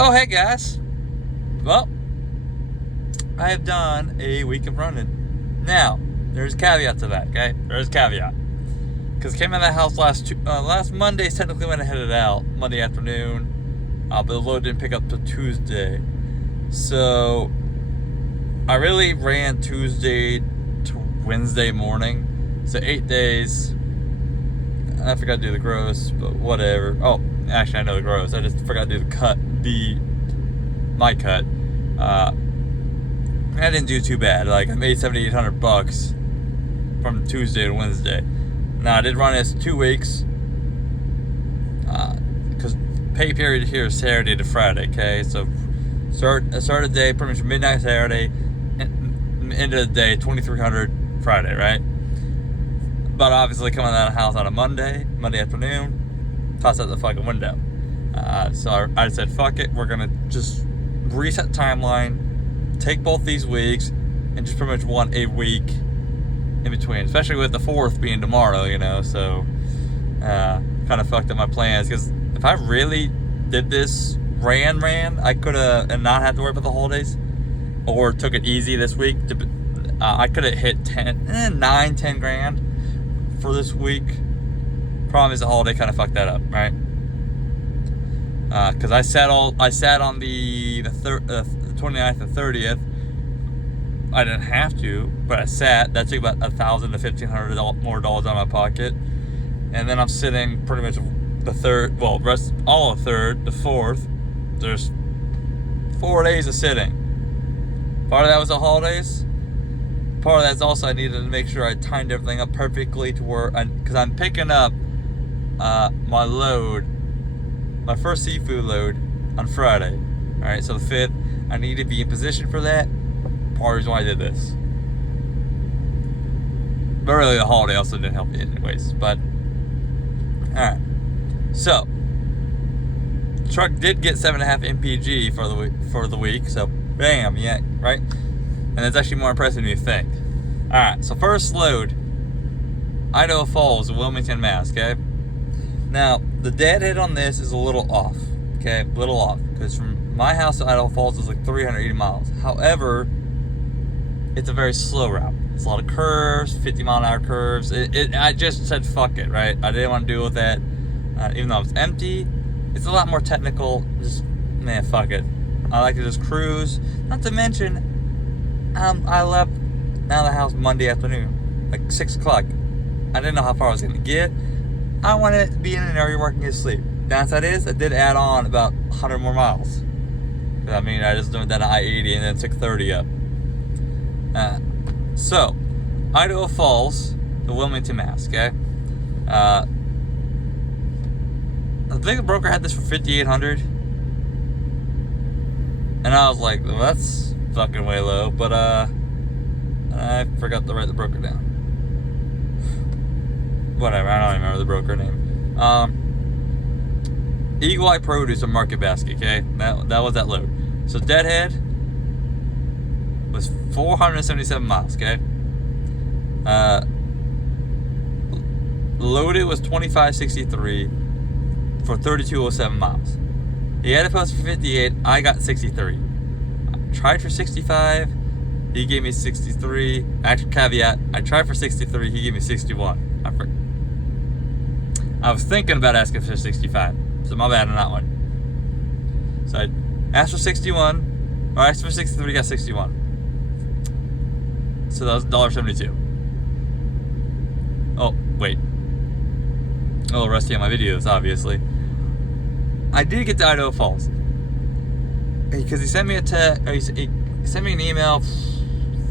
Oh, hey guys. Well, I have done a week of running. Now, there's a caveat to that, okay? There's a caveat. Because I came out of the house last Monday, technically when I headed out, Monday afternoon. But the load didn't pick up till Tuesday. So, I really ran Tuesday to Wednesday morning. So 8 days. I forgot to do the gross, but whatever. Oh, actually I know the gross. I just forgot to do the cut. My cut. I didn't do too bad. Like, I made $7,800 from Tuesday to Wednesday. Now, I did run this 2 weeks. Because pay period here is Saturday to Friday, okay? So, start of the day, pretty much midnight Saturday, and end of the day, 2300 Friday, right? But obviously, coming out of the house on a Monday afternoon, toss out the fucking window. So I said, fuck it, we're gonna just reset timeline, take both these weeks, and just pretty much want a week in between, especially with the 4th being tomorrow, you know, so kind of fucked up my plans, because if I really did this, ran, I could have, and not have to worry about the holidays, or took it easy this week, I could have hit 10 grand for this week. Problem is the holiday kind of fucked that up, right? Because I sat on the 29th and 30th. I didn't have to, but I sat. That took about $1,000 to $1,500 more dollars out of my pocket. And then I'm sitting pretty much the third, well, all of third, the 4th. There's 4 days of sitting. Part of that was the holidays. Part of that's also I needed to make sure I timed everything up perfectly to where, because I'm picking up my load. My first seafood load on Friday. Alright, so the 5th, I need to be in position for that. Part of the reason why I did this. But really, the holiday also didn't help me anyways. But, alright. So, truck did get 7.5 MPG for the week. So, bam, yeah, right? And that's actually more impressive than you think. Alright, so first load, Idaho Falls, Wilmington, Mass, okay? Now, the deadhead on this is a little off, okay? A little off, because from my house to Idaho Falls is like 380 miles. However, it's a very slow route. It's a lot of curves, 50-mile-an-hour curves. I just said fuck it, right? I didn't want to deal with that. Even though it's empty, it's a lot more technical. Just, man, fuck it. I like to just cruise. Not to mention, I left out of the house Monday afternoon, like 6 o'clock. I didn't know how far I was going to get. I wanted to be in an area where I can get sleep. Downside is, I did add on about 100 more miles. I mean, I just doing that on I-80 and then took 30 up. So, Idaho Falls to Wilmington, Mass, okay? I think the broker had this for $5,800. And I was like, well, that's fucking way low. But, I forgot to write the broker down. Whatever, I don't even remember the broker name. Eagle Eye Produce or Market Basket, okay? That was that load. So Deadhead was 477 miles, okay? Loaded was 2563 for 3207 miles. He had it posted for 58, I got 63. I tried for 65, he gave me 63. Actual caveat, I tried for 63, he gave me 61. I was thinking about asking for 65, so my bad on that one. So I asked for 61, or I asked for 63, got 61. So that was $1.72. Oh, wait. A little rusty on my videos, obviously. I did get to Idaho Falls. Because he sent me he sent me an email,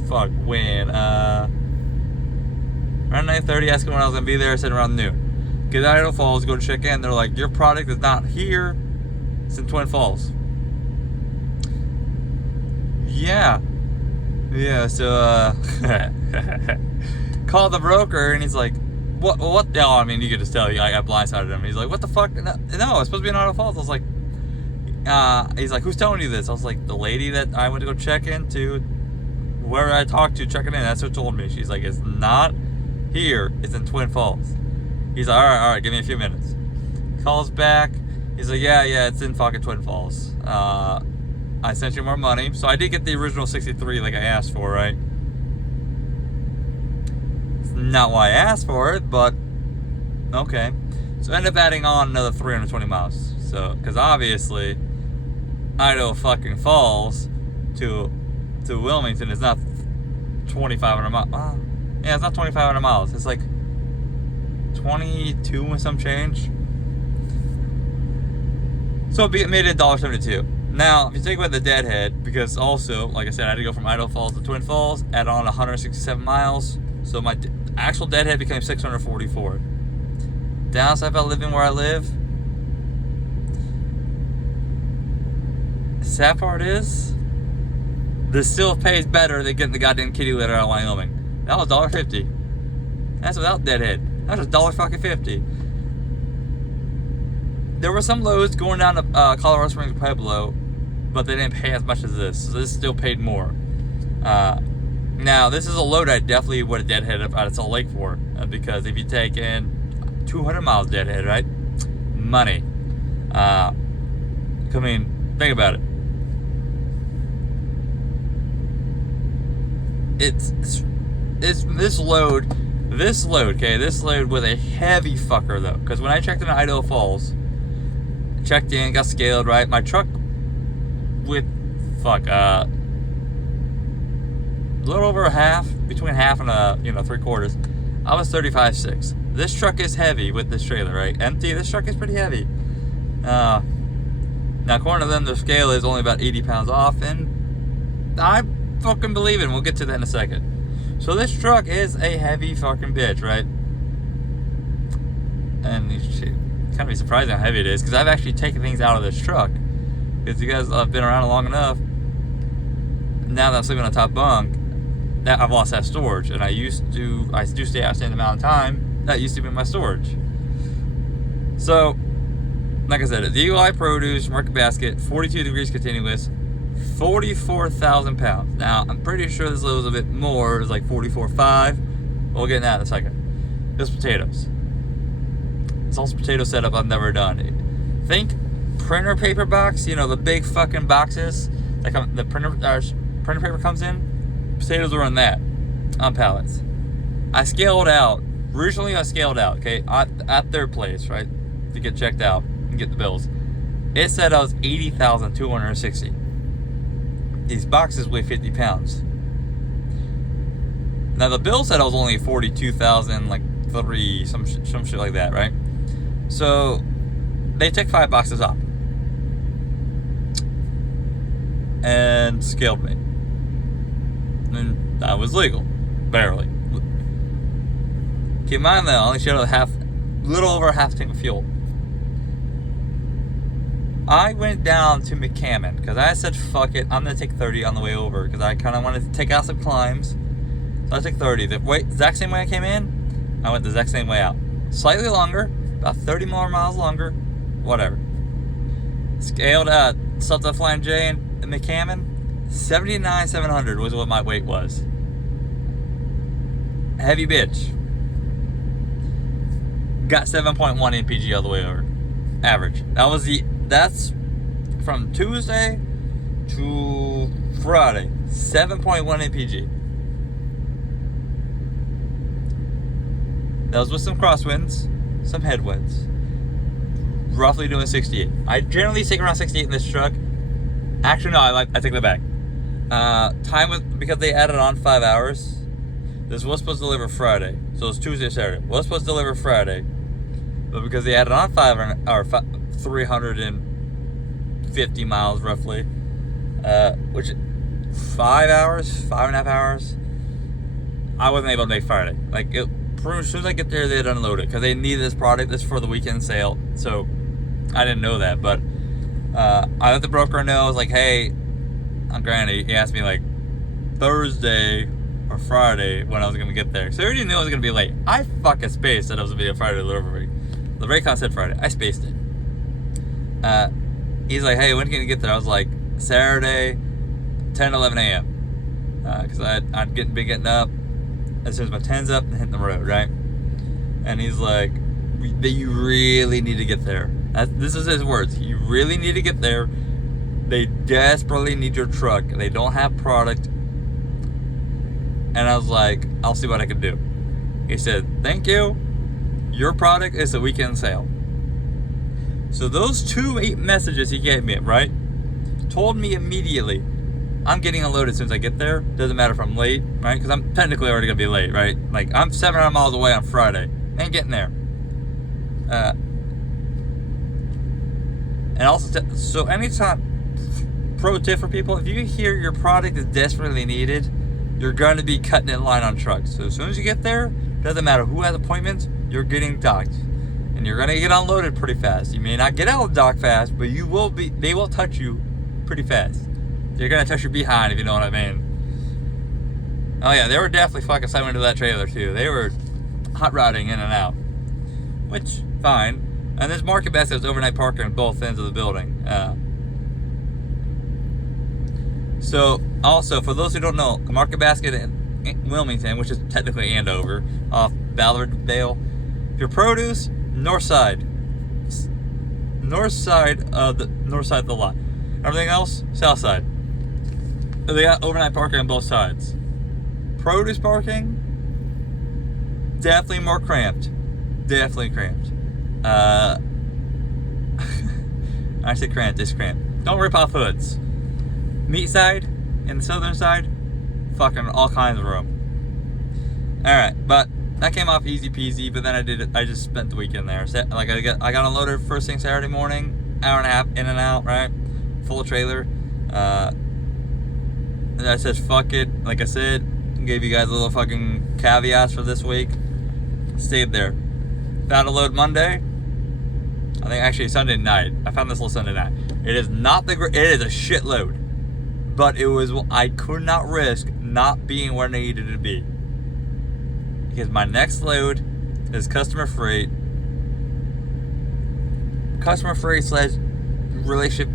fuck, when? Around 9:30, asking when I was going to be there. I said around noon. Get to Idaho Falls, go to check in. They're like, your product is not here. It's in Twin Falls. Yeah. Yeah, so, called the broker, and he's like, what? Oh, I mean, you could just tell, I got blindsided him. He's like, what the fuck? No, it's supposed to be in Idaho Falls. I was like, he's like, who's telling you this? I was like, the lady that I went to go check into, whoever I talked to checking in, that's who told me. She's like, it's not here, it's in Twin Falls. He's like, all right, give me a few minutes. Calls back, He's like, yeah, it's in fucking Twin Falls. I sent you more money. So I did get the original 63 like I asked for, right? It's not why I asked for it, but okay. So I ended up adding on another 320 miles. So, because obviously, Idaho fucking Falls to Wilmington is not 2,500 miles. Yeah, it's not 2,500 miles. It's like 22 and some change. So it made it $1.72. Now, if you take away the deadhead, because also, like I said, I had to go from Idaho Falls to Twin Falls, add on 167 miles. So my actual deadhead became 644. Downside about living where I live. Sad part is, this still pays better than getting the goddamn kitty litter out of Wyoming. That was $1.50. That's without deadhead. That was $1.50. There were some loads going down to Colorado Springs, Pueblo, but they didn't pay as much as this. So this still paid more. Now, this is a load I definitely would have deadheaded up out of Salt Lake for. Because if you take in 200 miles deadhead, right? Money. I mean, think about it. It's this load, okay? This load with a heavy fucker, though. Because when I checked in Idaho Falls, checked in, got scaled, right? My truck with, a little over half, between half and 3/4, I was 35.6. This truck is heavy with this trailer, right? Empty, this truck is pretty heavy. Now, according to them, the scale is only about 80 pounds off, and I fucking believe it, and we'll get to that in a second. So this truck is a heavy fucking bitch, right? And it's kind of be surprising how heavy it is, because I've actually taken things out of this truck. Because you guys have been around long enough, now that I'm sleeping on top bunk, that I've lost that storage. And I do stay out the same amount of time. That used to be my storage. So, like I said, the Eagle Eye Produce Market Basket, 42 degrees continuous, 44,000 pounds. Now, I'm pretty sure this load was a bit more. It was like 44.5. We'll get into that in a second. Just potatoes. It's also potato setup I've never done. Think printer paper box, the big fucking boxes that come, the printer paper comes in. Potatoes were in that on pallets. I scaled out. Originally, I scaled out, okay, at their place, right, to get checked out and get the bills. It said I was 80,260. These boxes weigh 50 pounds. Now the bill said I was only 42,000, like 3, some shit like that, right? So they took 5 boxes up and scaled me, and that was legal, barely. Keep in mind though, I only showed a little over half tank of fuel. I went down to McCammon because I said fuck it, I'm gonna take 30 on the way over because I kind of wanted to take out some climbs. So I took 30. The exact same way I came in, I went the exact same way out. Slightly longer, about 30 more miles longer, whatever. Scaled out, stopped at Flying J in McCammon, 79,700 was what my weight was. Heavy bitch. Got 7.1 MPG all the way over. Average. That's from Tuesday to Friday. 7.1 MPG. That was with some crosswinds, some headwinds. Roughly doing 68. I generally stick around 68 in this truck. Actually, no, I take that back. Time was, because they added on 5 hours. This was supposed to deliver Friday. So it's Tuesday, Saturday. Was supposed to deliver Friday. But because they added on 350 miles roughly, which 5.5 hours, I wasn't able to make Friday. Like, as soon as I get there, they'd unload it because they needed this product. This is for the weekend sale, so I didn't know that. But I let the broker know. I was like, hey, granted, he asked me like Thursday or Friday when I was gonna get there, so I already knew I was gonna be late. I fucking spaced that I was gonna be a Friday delivery. The Raycon said Friday. I spaced it. He's like, hey, when can you get there? I was like, Saturday, 10, 11 a.m. Because I'd be getting up as soon as my 10's up and hitting the road, right? And he's like, you really need to get there This is his words. You really need to get there. They desperately need your truck. They don't have product. And I was like, I'll see what I can do. He said, thank you. Your product is a weekend sale. So those 2 messages he gave me, right, told me immediately, I'm getting unloaded as soon as I get there. Doesn't matter if I'm late, right? Because I'm technically already going to be late, right? Like, I'm 700 miles away on Friday. Ain't getting there. And also, so anytime, pro tip for people, if you hear your product is desperately needed, you're going to be cutting in line on trucks. So as soon as you get there, doesn't matter who has appointments, you're getting docked. And you're going to get unloaded pretty fast. You may not get out of the dock fast, but they will touch you pretty fast. They're going to touch your behind, if you know what I mean. Oh yeah, they were definitely fucking slamming into that trailer too. They were hot rodding in and out. Which, fine. And this market basket is overnight parking on both ends of the building. So, also, for those who don't know, Market Basket in Wilmington, which is technically Andover, off Ballard Vale. Your produce, north side of the lot. Everything else, south side. They got overnight parking on both sides. Produce parking, definitely more cramped. Definitely cramped. I say cramped, it's cramped. Don't rip off hoods. Meat side and the southern side, fucking all kinds of room. Alright, but that came off easy peasy, but then I just spent the weekend there. So, like I got unloaded first thing Saturday morning, hour and a half in and out, right? Full trailer. And I said, fuck it. Like I said, gave you guys a little fucking caveats for this week. Stayed there. Found a load Monday. I think actually Sunday night. I found this little Sunday night. It is not it is a shitload. But it was, I could not risk not being where I needed to be. Because my next load is customer freight / relationship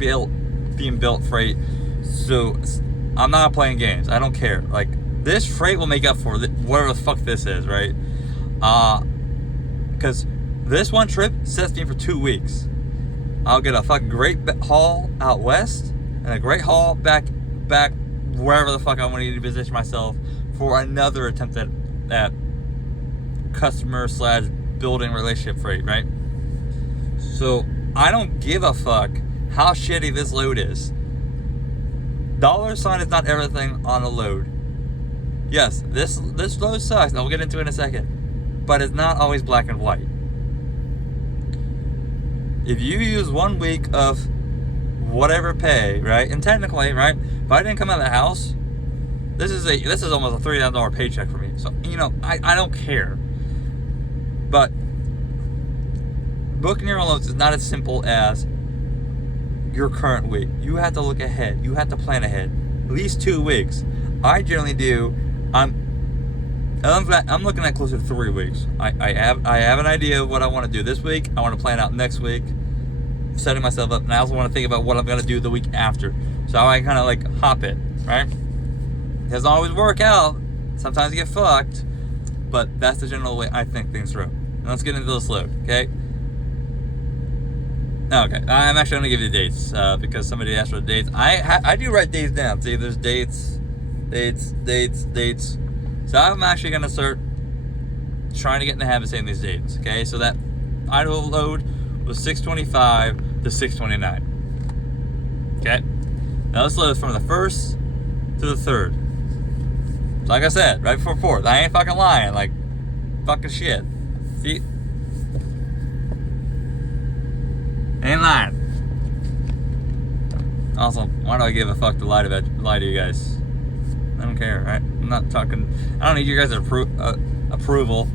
being built freight. So I'm not playing games. I don't care. Like, this freight will make up for whatever the fuck this is, right? Because this one trip sets me for 2 weeks. I'll get a fucking great haul out west and a great haul back wherever the fuck I want to position myself for another attempt at customer / building relationship freight, right? So I don't give a fuck how shitty this load is. Dollar sign is not everything on a load. Yes, this load sucks, and I'll get into it in a second, but it's not always black and white. If you use 1 week of whatever pay, right? And technically, right, if I didn't come out of the house, this is almost a $3,000 paycheck for me. So, you know, I don't care. But booking your own loads is not as simple as your current week. You have to look ahead. You have to plan ahead. At least 2 weeks. I generally do. I'm looking at closer to 3 weeks. I have an idea of what I want to do this week. I want to plan out next week, setting myself up, and I also want to think about what I'm going to do the week after. So I kind of like hop it, right? It doesn't always work out. Sometimes you get fucked, but that's the general way I think things through. And let's get into this load, okay? Okay, I'm actually going to give you the dates because somebody asked for the dates. I do write dates down. See, there's dates. So I'm actually going to start trying to get in the habit of saying these dates, okay? So that Idaho load was 6/25 to 6/29. Okay? Now this load is from the 1st to the 3rd. So like I said, right before 4th. I ain't fucking lying. Like, fucking shit. See? Ain't lying. Also, why do I give a fuck to lie to you guys? I don't care, right? I'm not talking. I don't need you guys' approval.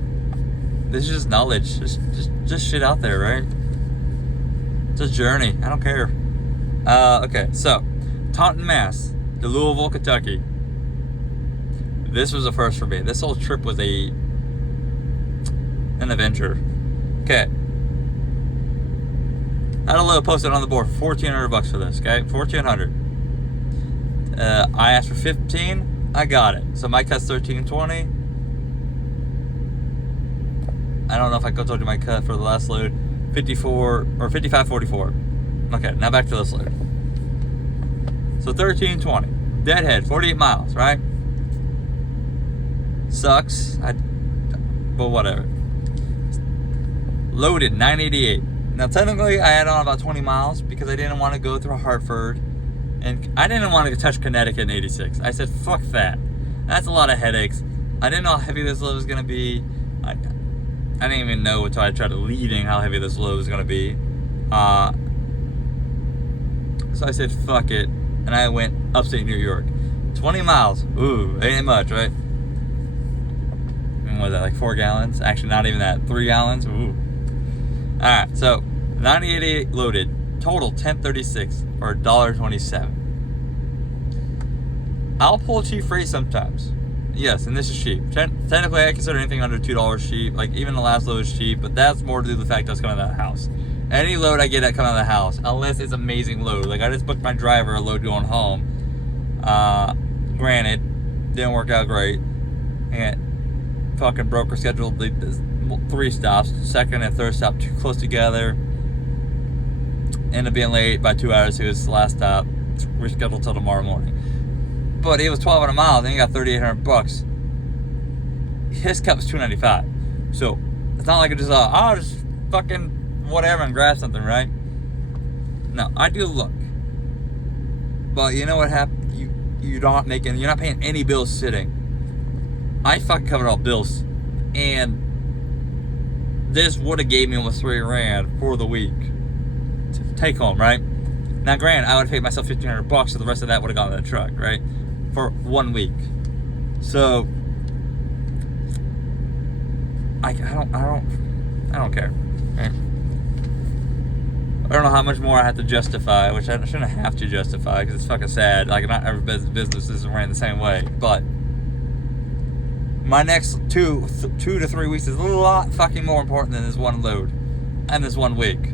This is just knowledge. Just shit out there, right? It's a journey. I don't care. Okay, so Taunton, Mass, to Louisville, Kentucky. This was a first for me. This whole trip was an adventure. Okay. I had a load posted on the board for $1,400 for this. Okay, $1,400. I asked for 15. I got it. So my cut's $1,320. I don't know if I told you my cut for the last load. 54 or 55.44. Okay, now back to this load. So 1320. Deadhead, 48 miles, right? Sucks. But whatever. Loaded, 988. Now, technically, I had on about 20 miles because I didn't want to go through Hartford. And I didn't want to touch Connecticut in 86. I said, fuck that. That's a lot of headaches. I didn't know how heavy this load was going to be. I didn't even know until I tried leaving how heavy this load was going to be. So I said, fuck it. And I went upstate New York. 20 miles. Ooh, ain't much, right? And what was that, like 4 gallons? Actually, not even that. 3 gallons? Ooh. Alright, so 988 loaded. Total 1036 or $1.27. I'll pull cheap freight sometimes. Yes, and this is cheap. Technically, I consider anything under $2 cheap. Like, even the last load is cheap, but that's more to do with the fact that it's coming out of the house. Any load I get that coming out of the house, unless it's amazing load. Like, I just booked my driver a load going home. Granted, didn't work out great. And fucking broker scheduled the 3 stops. Second and third stop too close together. Ended up being late by 2 hours to his last stop. Rescheduled till tomorrow morning. But it was 1,200 miles and he got $3,800. His cup was $295. So it's not like it just just fucking whatever and grab something, right? No, I do look. But you know what happened? You're not paying any bills sitting. I fucking covered all bills. And this would have gave me almost $3,000 for the week. Take home, right? Now, granted, I would have paid myself $1,500, so the rest of that would have gone in the truck, right? For 1 week. So I don't care. Right? I don't know how much more I have to justify, which I shouldn't have to justify because it's fucking sad. Like, not every business is ran the same way, but my next 2 to 3 weeks is a lot fucking more important than this one load and this 1 week.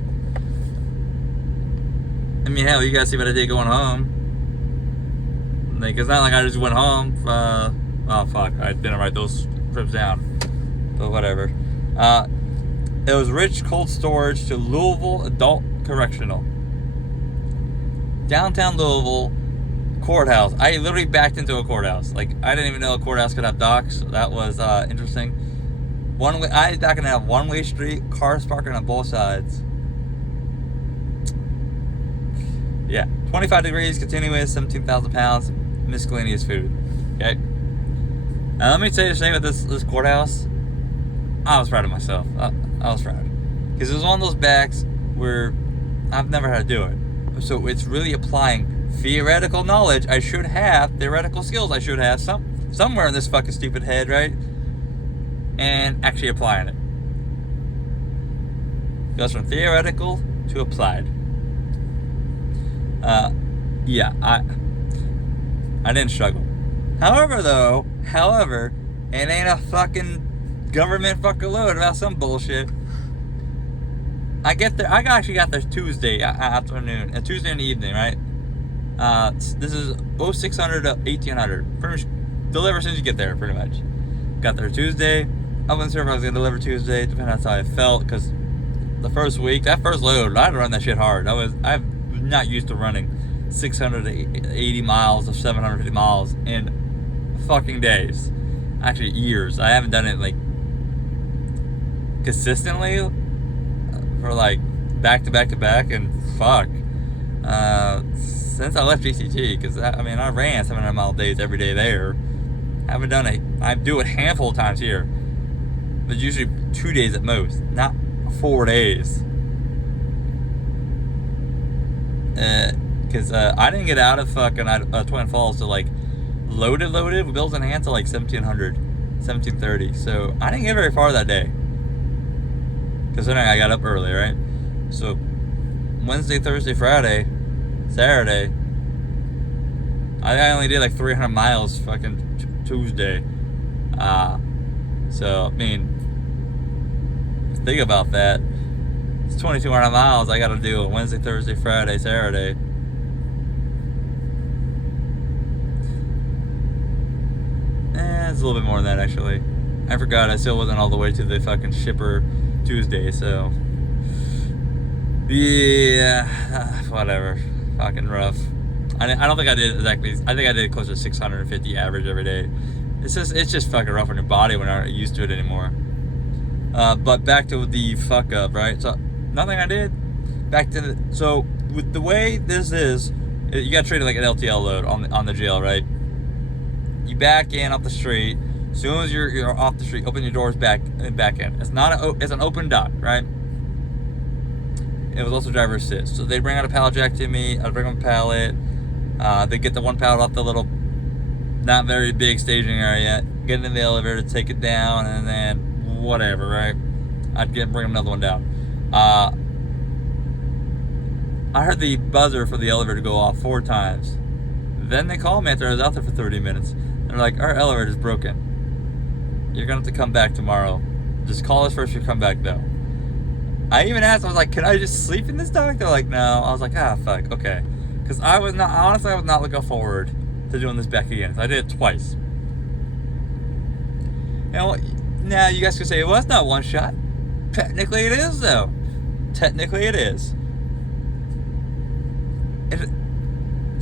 I mean, hell, you guys see what I did going home. Like, it's not like I just went home. Oh, fuck. I didn't write those trips down. But whatever. It was Rich Cold Storage to Louisville Adult Correctional. Downtown Louisville courthouse. I literally backed into a courthouse. Like, I didn't even know a courthouse could have docks. So that was interesting. One-way. I thought I could have one-way street. Cars parking on both sides. Yeah, 25 degrees, continuous, 17,000 pounds, miscellaneous food. Okay. Now let me tell you something about this courthouse. I was proud of myself. I was proud because it was one of those backs where I've never had to do it. So it's really applying theoretical knowledge I should have, theoretical skills I should have somewhere in this fucking stupid head, right? And actually applying it. Goes from theoretical to applied. Yeah, I didn't struggle. However, it ain't a fucking government fucking load about some bullshit. I actually got there Tuesday afternoon, Tuesday in the evening, right? This is 0600 to 1800. Pretty much deliver as soon as you get there, pretty much. Got there Tuesday. I wasn't sure if I was gonna deliver Tuesday, depending on how I felt, because the first week, that first load, I had to run that shit hard. I'm not used to running 680 miles of 750 miles in fucking days. Actually, years. I haven't done it like consistently for like back to back to back, and fuck. Since I left GCT, because I ran 700 mile days every day there. I haven't done it. I do it a handful of times here, but usually 2 days at most, not 4 days. Because I didn't get out of fucking Twin Falls to like loaded with bills in hand to like 1730. So I didn't get very far that day. Considering I got up early, right? So Wednesday, Thursday, Friday, Saturday, I only did like 300 miles fucking Tuesday. So I mean, think about that. It's 2,200 miles I gotta do Wednesday, Thursday, Friday, Saturday. It's a little bit more than that, actually. I forgot I still wasn't all the way to the fucking shipper Tuesday, so Yeah, whatever. Fucking rough. I don't think I did exactly. I think I did close to 650 average every day. It's just fucking rough on your body when you're not used to it anymore. But back to the fuck up, right? So nothing I did. Back to so with the way this is, you got to treat it like an LTL load on the jail, right? You back in off the street. As soon as you're off the street, open your doors back in. It's an open dock, right? It was also driver assist. So they bring out a pallet jack to me. I bring them a pallet. They get the one pallet off the little, not very big staging area. Get it in the elevator, take it down, and then whatever, right? I'd bring another one down. I heard the buzzer for the elevator go off 4 times. Then they called me after I was out there for 30 minutes. They're like, our elevator's broken. You're gonna have to come back tomorrow. Just call us first if you come back though. I even asked, I was like, can I just sleep in this dock? They're like, no. I was like, fuck, okay. Because I was not looking forward to doing this back again. So I did it twice. Now you guys could say, well, it's not one shot. Technically it is though. Technically it is.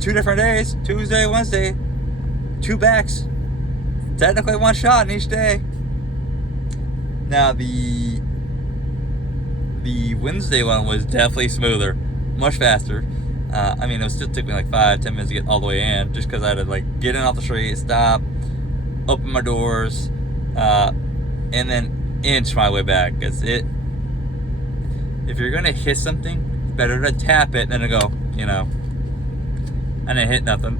2 different days, Tuesday, Wednesday, 2 backs. Technically one shot in each day. Now the Wednesday one was definitely smoother, much faster. I mean, it still took me like 5-10 minutes to get all the way in, just because I had to like get in off the street, stop, open my doors, and then inch my way back. Cause if you're gonna hit something, it's better to tap it than to go, I didn't hit nothing,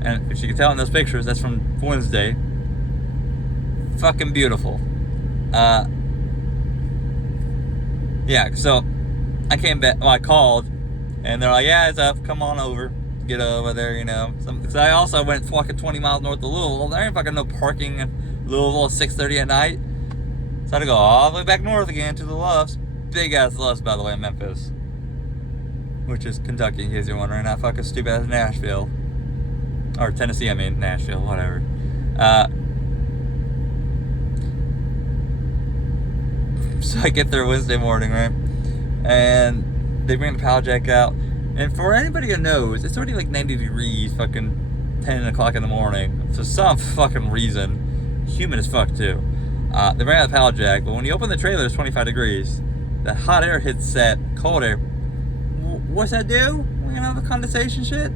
and if you can tell in those pictures, that's from Wednesday. Fucking beautiful. Yeah, so I came back, I called, and they're like, yeah, it's up, come on over, get over there, So I also went fucking 20 miles north of Louisville. There ain't fucking no parking in Louisville at 6:30 at night. So I had to go all the way back north again to the Loves. Big ass Loves, by the way, in Memphis. Which is Kentucky, in case you're wondering, not fucking stupid ass Nashville. Or Tennessee, Nashville, whatever. So I get there Wednesday morning, right? And they bring the pallet jack out. And for anybody who knows, it's already like 90 degrees, fucking 10 o'clock in the morning. For some fucking reason, humid as fuck too. They bring out the pallet jack, but when you open the trailer, it's 25 degrees. The hot air hits that cold air. What's that do? The condensation shit?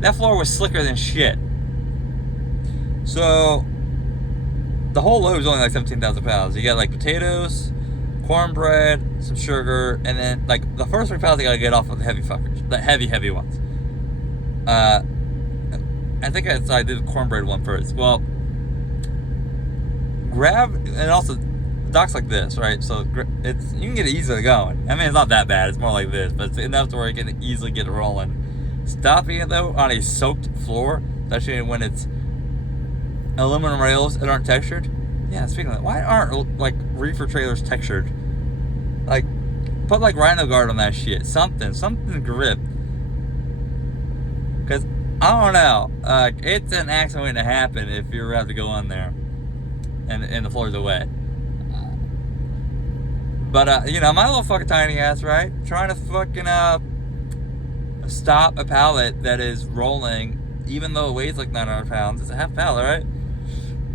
That floor was slicker than shit. So the whole load was only like 17,000 pounds. You got like potatoes, cornbread, some sugar, and then like the first 3 pounds you gotta get off of the heavy fuckers, the heavy ones. I think I did the cornbread one first. Well, grab, and also dock's like this, right? So you can get it easily going. It's not that bad. It's more like this, but it's enough to where you can easily get it rolling. Stopping it though on a soaked floor, especially when it's aluminum rails that aren't textured. Yeah, speaking of that, why aren't like reefer trailers textured? Like, put like Rhino Guard on that shit. Something to grip. Cause I don't know. It's an accident waiting to happen if you're about to go in there, and the floors are wet. But my little fucking tiny ass, right? Trying to fucking stop a pallet that is rolling, even though it weighs like 900 pounds. It's a half pallet, right?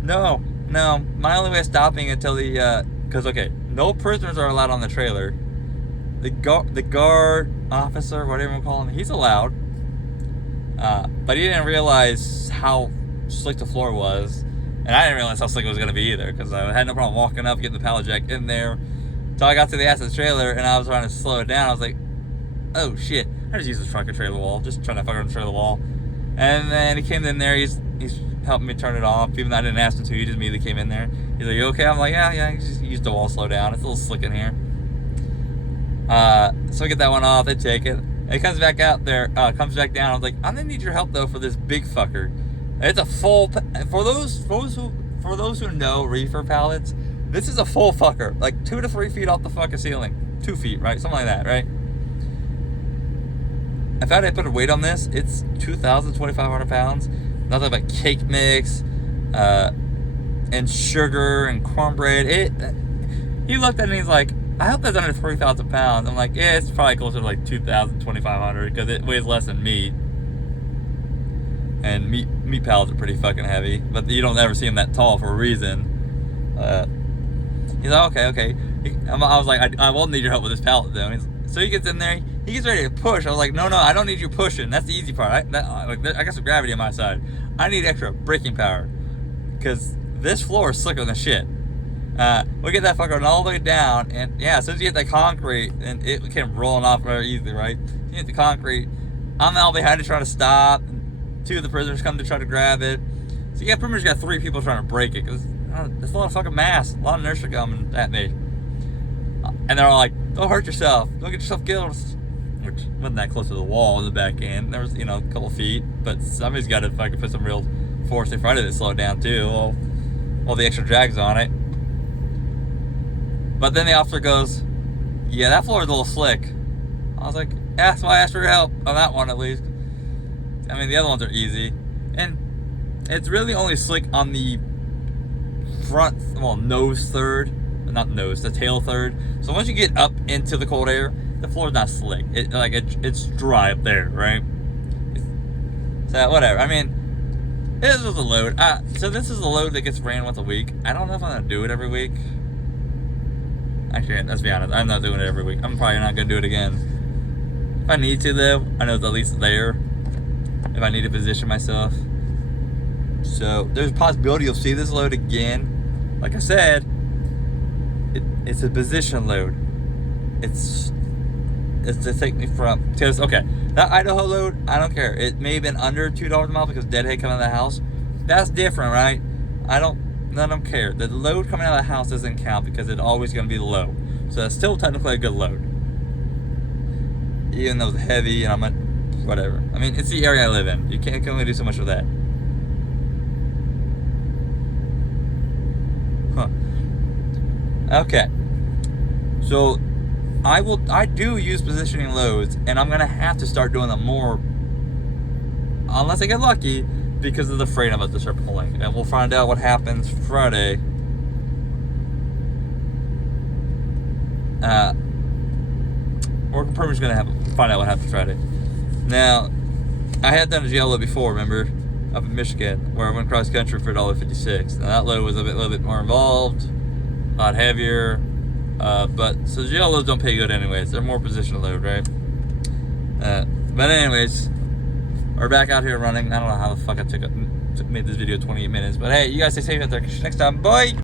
No. My only way of stopping it until because no prisoners are allowed on the trailer. The guard officer, whatever you call him, he's allowed. But he didn't realize how slick the floor was, and I didn't realize how slick it was gonna be either, because I had no problem walking up, getting the pallet jack in there. So I got to the ass of the trailer, and I was trying to slow it down. I was like, oh shit, I just used this fucking trailer wall, just trying to fucking trailer wall. And then he came in there, he's helping me turn it off, even though I didn't ask him to. He just immediately came in there. He's like, you okay? I'm like, yeah, just use the wall, slow down. It's a little slick in here. So I get that one off, they take it. And he comes back out there, comes back down. I was like, I'm gonna need your help though for this big fucker. It's a full, for those who know reefer pallets, this is a full fucker, like 2 to 3 feet off the fucking ceiling. 2 feet, right? Something like that, right? If I had to put a weight on this, it's 2,500 pounds. Nothing but cake mix, and sugar and cornbread. He looked at it and he's like, I hope that's under 3,000 pounds. I'm like, yeah, it's probably closer to like 2,000, 2,500 because it weighs less than meat. And meat pallets are pretty fucking heavy, but you don't ever see them that tall for a reason. He's like, okay. I was like, I won't need your help with this pallet though. So he gets in there, he gets ready to push. I was like, no, I don't need you pushing. That's the easy part. I got some gravity on my side. I need extra braking power because this floor is slicker than shit. We get that fucker all the way down, and yeah, as soon as you hit that concrete, and it came rolling off very easily, right? You hit the concrete, I'm out behind it trying to stop. Two of the prisoners come to try to grab it. So you pretty much got 3 people trying to break it because there's a lot of fucking mass, a lot of inertia coming at me. And they're all like, don't hurt yourself, don't get yourself killed. Which wasn't that close to the wall in the back end. There was, a couple feet, but somebody's got to fucking put some real force in front of it to slow it down too. All the extra drag's on it. But then the officer goes, yeah, that floor is a little slick. I was like, yeah, that's why I asked for your help on that one at least. I mean, the other ones are easy. And it's really only slick on the front, nose third. Not nose, the tail third. So once you get up into the cold air, the floor's not slick. It's dry up there, right? So whatever. I mean, this was a load. So this is a load that gets ran once a week. I don't know if I'm gonna do it every week. Actually, let's be honest, I'm not doing it every week. I'm probably not gonna do it again. If I need to though, I know it's at least there. If I need to position myself. So there's a possibility you'll see this load again. Like I said, it's a position load. It's to take me from, because okay, that Idaho load, I don't care. It may have been under $2 a mile because deadhead coming out of the house. That's different, right? I don't care. The load coming out of the house doesn't count because it's always going to be low. So that's still technically a good load. Even though it's heavy and whatever. I mean, it's the area I live in. You can only do so much with that. Okay. So I do use positioning loads, and I'm gonna have to start doing them more unless I get lucky because of the freight I'm about to start pulling. And we'll find out what happens Friday. We're pretty much gonna find out what happens Friday. Now, I had done a GL load before, remember? Up in Michigan, where I went cross country for $1.56. Now that load was a little bit more involved, a lot heavier, but so GL loads don't pay good anyways. They're more positional load, right? But anyways, we're back out here running. I don't know how the fuck I made this video 28 minutes, but hey, you guys stay safe out there. Catch you next time. Bye.